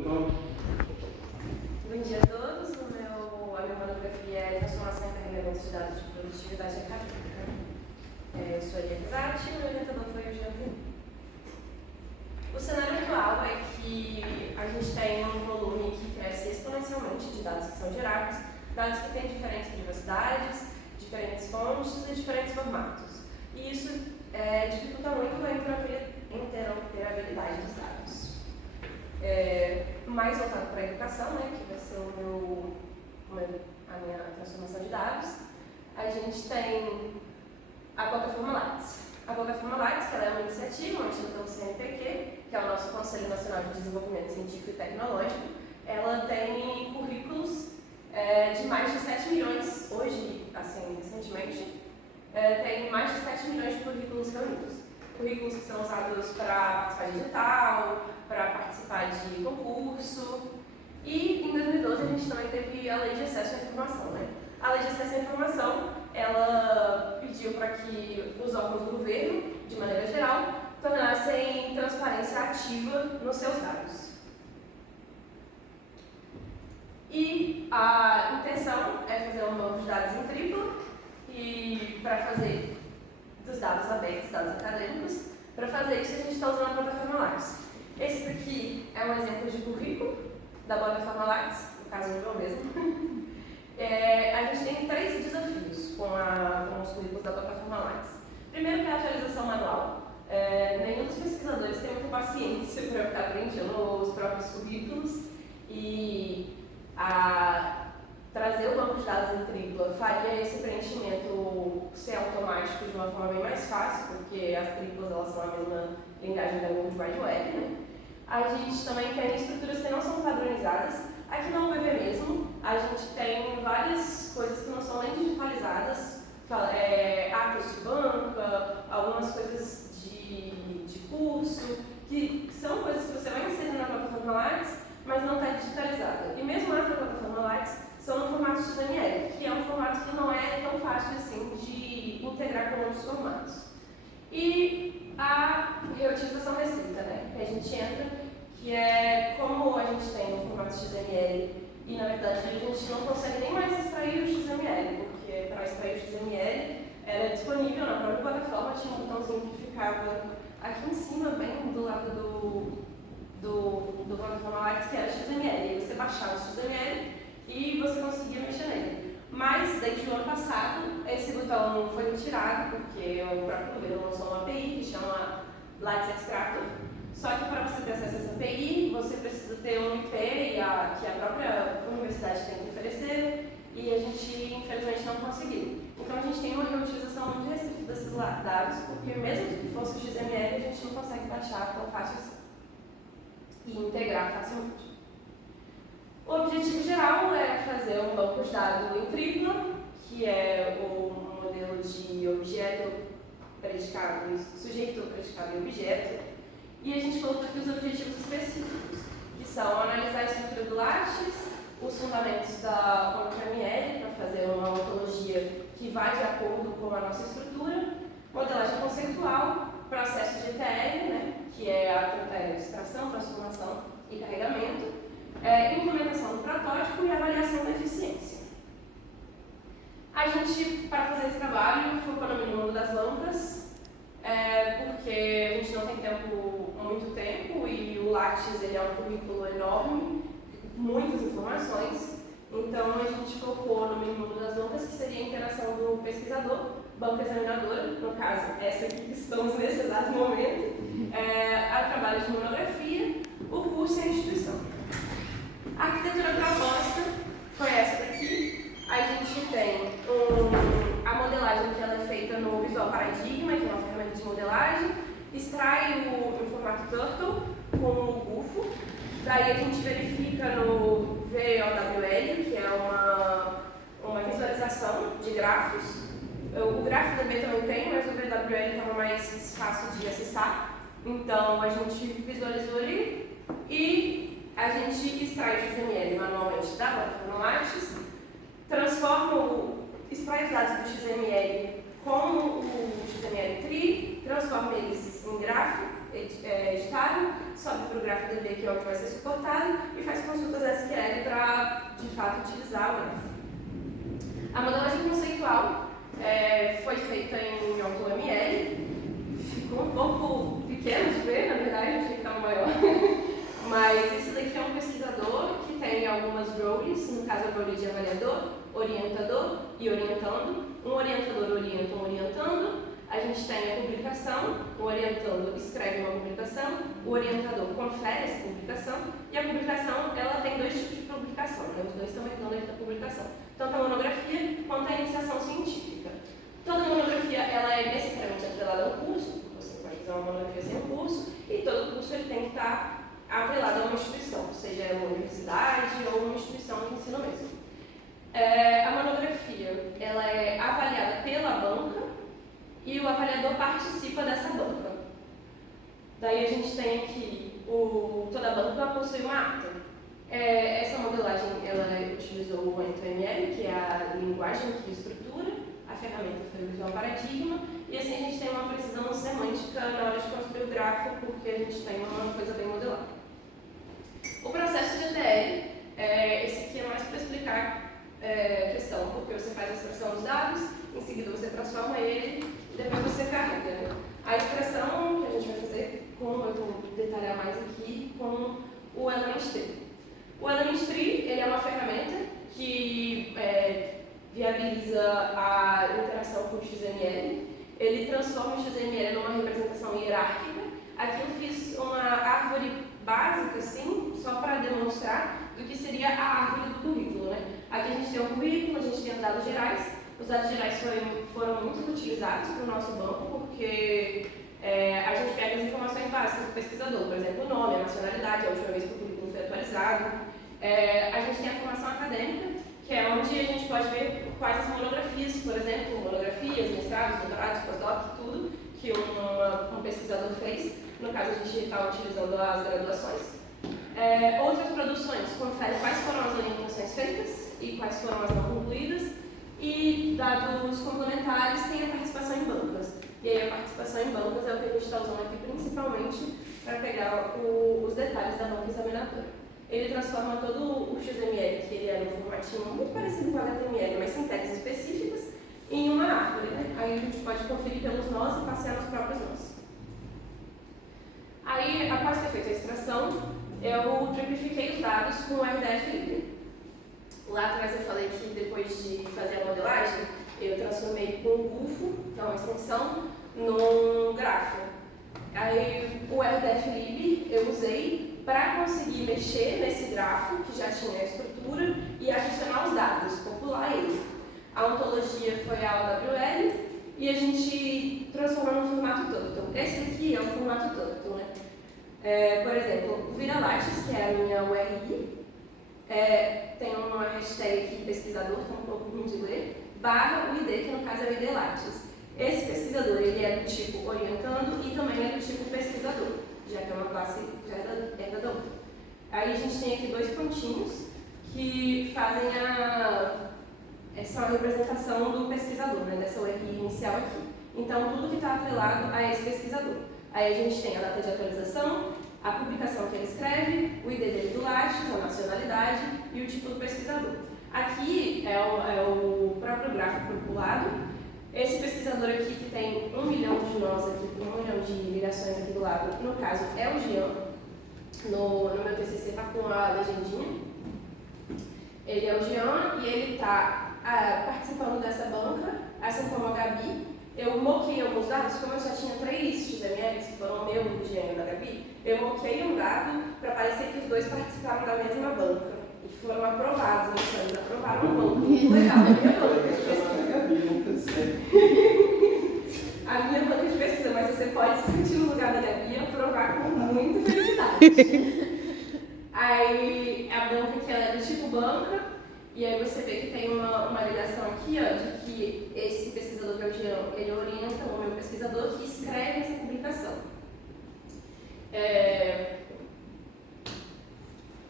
Bom dia a todos. A minha monografia é Transformação e Carregamento de Dados de Produtividade Acadêmica. Eu sou a Elia Pisati e o meu orientador foi o Jean Pinu. O cenário atual é que a gente tem um volume que cresce exponencialmente de dados que são gerados, dados que têm diferentes privacidades, diferentes fontes e diferentes formatos. E isso dificulta muito a interoperabilidade dos dados. Mais voltado para a educação, que vai ser a minha transformação de dados, a gente tem a plataforma Lattes. A plataforma Lattes ela é uma iniciativa mantida pelo CNPq, que é o nosso Conselho Nacional de Desenvolvimento Científico e Tecnológico. Ela tem currículos de mais de 7 milhões, hoje, assim, recentemente, tem mais de 7 milhões de currículos reunidos. Currículos que são usados para participar de edital, para participar de concurso. E em 2012 a gente também teve a Lei de Acesso à Informação. A Lei de Acesso à Informação, ela pediu para que os órgãos do governo, de maneira geral, tornassem transparência ativa nos seus dados. E a intenção é fazer um banco de dados em triplo, e para fazer dos dados abertos, dados acadêmicos. Para fazer isso, a gente está usando a plataforma Lattes. Esse daqui é um exemplo de currículo da plataforma Lattes, no caso do meu mesmo. A gente tem 3 desafios com os currículos da plataforma Lattes. Primeiro que é a atualização manual. Nenhum dos pesquisadores tem muita paciência para ficar preenchendo os próprios currículos e trazer o banco de dados em tripla faria esse preenchimento ser automático de uma forma bem mais fácil, porque as triplas elas são a mesma linguagem da World Wide Web. A gente também tem estruturas que não são padronizadas. Aqui na UVB mesmo, a gente tem várias coisas que não são nem digitalizadas, atas de banca, algumas coisas de curso, que são coisas que você vai inserir na plataforma Lattes, mas não está digitalizada. E mesmo as da plataforma Lattes são no formato XML, que é um formato que não é tão fácil assim de integrar com outros formatos. E a reutilização restrita, que a gente entra, que é como a gente tem no formato XML e na verdade a gente não consegue nem mais extrair o XML, porque para extrair o XML era disponível na própria plataforma, tinha um botãozinho que ficava aqui em cima, bem do lado do plataforma Lattes, que era XML. E você baixava o XML e você conseguia mexer nele. Mas, desde o ano passado, esse botão foi retirado, porque o próprio governo lançou uma API que chama Lattes Extractor. Só que para você ter acesso a essa API, você precisa ter um IP que a própria universidade tem que oferecer, e a gente, infelizmente, não conseguiu. Então, a gente tem uma reutilização muito restrita desses dados, porque mesmo que fosse o XML, a gente não consegue baixar tão fácil assim e integrar facilmente. O objetivo geral é fazer um banco de dados em tripla, que é o modelo de objeto, predicado, sujeito, predicado e objeto. E a gente colocou aqui os objetivos específicos, que são analisar a estrutura do Lattes, os fundamentos da OpenML, para fazer uma ontologia que vai de acordo com a nossa estrutura, modelagem conceitual, processo de ETL, que é a critério de extração, transformação e carregamento, implementação do protótipo e avaliação da eficiência. A gente, para fazer esse trabalho, focou no mínimo das bancas, porque a gente não tem muito tempo e o Lattes ele é um currículo enorme, muitas informações, então a gente focou no mínimo das bancas, que seria a interação do pesquisador, banca examinadora, no caso, essa aqui que estamos nesse exato momento, a trabalho de monografia, o curso e a instituição. A arquitetura proposta foi essa daqui. A gente tem a modelagem que ela é feita no Visual Paradigma, que é uma ferramenta de modelagem, extrai o formato Turtle com o GUFO, daí a gente verifica no VOWL, que é uma visualização de grafos. O gráfico DB também tem, mas o VWL estava mais fácil de acessar, então a gente visualizou ali e a gente extrai o XML manualmente da plataforma Lattes, extrai os dados do XML com o XML Tree, transforma eles em gráfico editável, sobe para o grafo DB, que é onde vai ser suportado, e faz consultas SQL para, de fato, utilizar o grafo. A modelagem conceitual foi feita em OpenML, ficou um pouco pequeno de ver, na verdade, achei que estava maior. Mas esse daqui é um pesquisador que tem algumas roles, no caso a role de avaliador, orientador e orientando. Um orientador orienta um orientando. A gente tem a publicação, o orientando escreve uma publicação, o orientador confere essa publicação, e a publicação ela tem dois tipos de publicação, né? Os dois estão entrando dentro da publicação, tanto a monografia quanto a iniciação científica. Toda monografia ela é necessariamente atrelada a um curso, você pode fazer uma monografia sem um curso, e todo curso ele tem que estar atrelado a uma instituição, seja uma universidade ou uma instituição de ensino mesmo. A monografia ela é avaliada pela banca, e o avaliador participa dessa banca. Daí a gente tem aqui, toda a banca possui uma ata. Essa modelagem ela utilizou o OpenML, que é a linguagem que estrutura, a ferramenta foi o Visual Paradigma, e assim a gente tem uma precisão semântica na hora de construir o grafo, porque a gente tem uma coisa bem modelada. O processo de ETL, esse aqui é mais para explicar a questão, porque você faz a extração dos dados, em seguida você transforma ele, depois você carrega, né? A extração que a gente vai fazer, como eu vou detalhar mais aqui, com o Element Tree. O Element Tree ele é uma ferramenta que viabiliza a interação com o XML. Ele transforma o XML numa representação hierárquica. Aqui eu fiz uma árvore básica, assim, só para demonstrar do que seria a árvore do currículo, né? Aqui a gente tem o currículo, a gente tem os dados gerais. Os dados gerais foram muito utilizados para o nosso banco, porque a gente pega as informações básicas do pesquisador, por exemplo, o nome, a nacionalidade, a última vez que o currículo foi atualizado. A gente tem a formação acadêmica, que é onde a gente pode ver quais as monografias, por exemplo, monografias, mestrados, doutorados, pós-doc, tudo que um pesquisador fez. No caso, a gente está utilizando as graduações. Outras produções conferem quais foram as orientações feitas e quais foram as não concluídas. E dados complementares tem a participação em bancas. E aí a participação em bancas é o que a gente está usando aqui principalmente para pegar os detalhes da banca examinadora. Ele transforma todo o XML, que ele é num formatinho muito parecido com o HTML, mas sem tags específicas, em uma árvore, né? Aí a gente pode conferir pelos nós e passear nos próprios nós. Aí, após ter feito a extração, eu triplifiquei os dados com o RDF livre. Lá atrás eu falei que depois de fazer a modelagem, eu transformei com o GUFO, que é uma extensão, num grafo. Aí o RDF-lib eu usei para conseguir mexer nesse grafo, que já tinha a estrutura, e adicionar os dados, popular ele. A ontologia foi a OWL e a gente transformou no formato Turtle. Esse aqui é o formato Turtle, né? Por exemplo, o Vira-Lattes, que é a minha URI, tem uma hashtag aqui, pesquisador, que é um pouco ruim de ler, / o ID, que no caso é o ID Lattes. Esse pesquisador ele é do tipo orientando e também é do tipo pesquisador, já que é uma classe já é da outra. Aí a gente tem aqui dois pontinhos que fazem essa representação do pesquisador, né, dessa URI inicial aqui. Então, tudo que está atrelado a esse pesquisador. Aí a gente tem a data de atualização, a publicação que ele escreve, o ID dele do Lattes, a nacionalidade e o tipo do pesquisador. Aqui é o próprio gráfico populado. Esse pesquisador aqui que tem 1 milhão de nós aqui, 1 milhão de ligações aqui do lado, no caso é o Jean. No meu TCC está com a legendinha. Ele é o Jean e ele está participando dessa banca, assim como a Gabi. Eu moquei alguns dados, como eu só tinha 3 XMLs, que foram o meu, do Jean e da Gabi, eu moquei um dado para parecer que os dois participaram da mesma banca. E foram aprovados, né? Eles aprovaram o banco. Muito legal, a minha banca de pesquisa. A minha banca de pesquisa, mas você pode se sentir no lugar da Gabi e aprovar com muita felicidade. Aí a banca que ela é do tipo banca, e aí você vê que tem uma ligação aqui, ó, de que esse pesquisador que é o Jean, ele orienta o meu pesquisador que escreve essa publicação.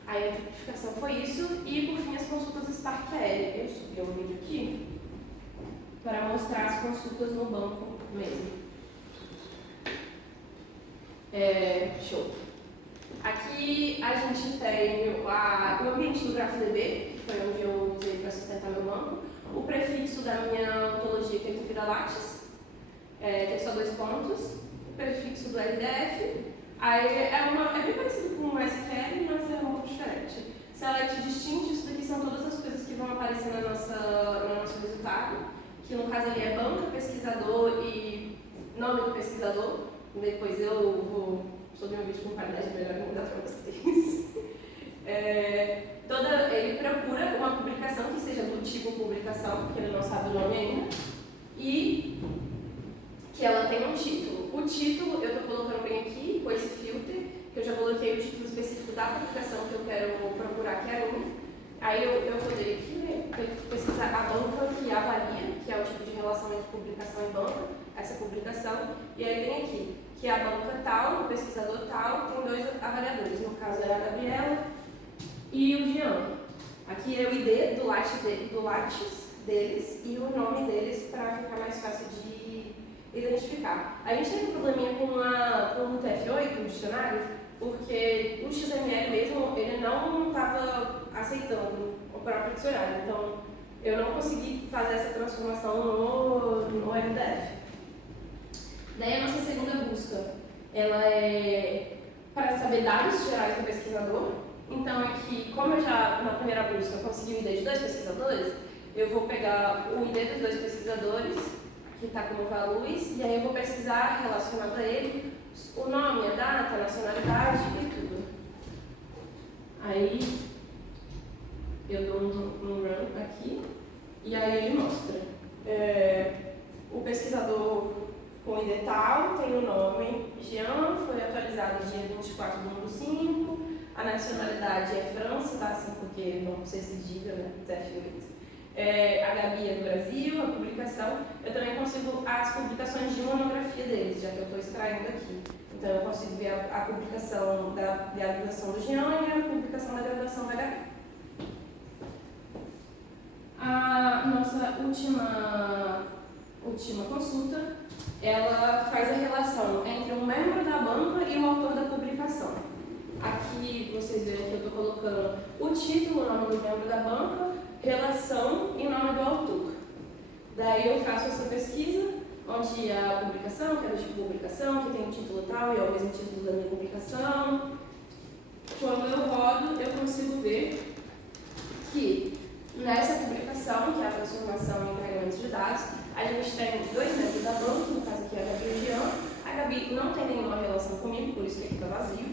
Aí a tipificação foi isso, e por fim as consultas SparkQL. Eu subi um vídeo aqui para mostrar as consultas no banco mesmo. Show. Aqui a gente tem o ambiente do GraphDB, que foi onde eu usei para sustentar meu banco, o prefixo da minha ontologia, que é de vira-lates, tem só 2 pontos, o prefixo do RDF, aí é bem parecido com o SQL, mas é um pouco diferente. Select distinct, isso daqui são todas as coisas que vão aparecer no nosso resultado, que no caso ali é banca, pesquisador e nome do pesquisador. Depois eu vou sobre um vídeo com qualidade melhor vou mandar para vocês. Ele procura uma publicação que seja do tipo publicação, porque ele não sabe o nome ainda, e que ela tenha um título. O título eu estou colocando bem aqui, com esse filter, que eu já coloquei o título específico da publicação que eu quero procurar, que é a minha. Aí eu poderia aqui pesquisar a banca que avalia, que é o tipo de relação entre publicação e banca, essa publicação, e aí tem aqui, que a banca tal, o pesquisador tal, tem 2 avaliadores, no caso é a Gabriela e o Jean. Aqui é o ID do Lattes deles e o nome deles para ficar mais fácil de identificar. A gente teve um probleminha com o TF8, o dicionário, porque o XML mesmo, ele não estava aceitando o próprio dicionário, então eu não consegui fazer essa transformação no RDF. Daí a nossa segunda busca, ela é para saber dados gerais do pesquisador. Então aqui, como eu já na primeira busca consegui o ID de 2 pesquisadores, eu vou pegar o ID dos 2 pesquisadores, que está como Valuz, e aí eu vou pesquisar relacionado a ele o nome, a data, a nacionalidade e tudo. Aí eu dou um run aqui e aí ele mostra. O pesquisador com ID tal tem o nome Jean, foi atualizado dia 24/5, a nacionalidade é França, tá assim porque não sei se diga, né? TF8. A Gabi é do Brasil, a publicação. Eu também consigo as publicações de monografia deles, já que eu estou extraindo aqui. Então eu consigo ver a publicação da graduação do Jean e a publicação da graduação da Gabi. A nossa última consulta, ela faz a relação entre um membro da banca e o autor da publicação. Aqui vocês veem que eu estou colocando o título, o nome do membro da banca, relação e nome do autor. Daí eu faço essa pesquisa, onde a publicação, que é do tipo publicação, que tem o título tal e é o mesmo título da minha publicação. Quando eu rodo, eu consigo ver que nessa publicação, que é a transformação em carregamentos de dados, a gente tem 2 membros da banca, no caso aqui é a Gabi e o Jean. A Gabi não tem nenhuma relação comigo, por isso que aqui está vazio,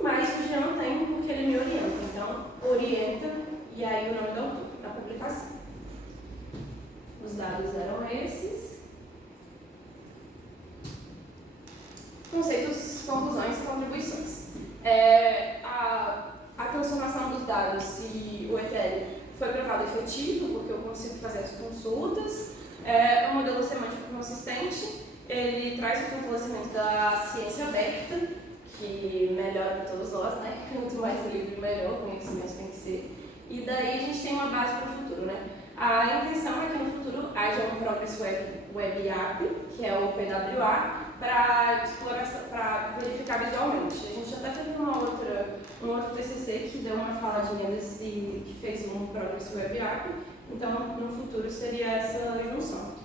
mas o Jean tem porque ele me orienta. Então, orienta e aí o nome do autor na publicação. Os dados eram esses. Conceitos, conclusões e contribuições. A transformação dos dados e o ETL foi provado efetivo, porque eu consigo fazer as consultas. O modelo semântico consistente, ele traz o fortalecimento da ciência aberta, que melhora para todos nós, né? Quanto mais livre, melhor o conhecimento tem que ser. E daí a gente tem uma base para o futuro, né? A intenção é que no futuro haja um Progress Web API, que é o PWA, para exploração, para verificar visualmente. A gente até teve um outro TCC que deu uma faladinha que fez um Progress Web API, então no futuro seria essa junção.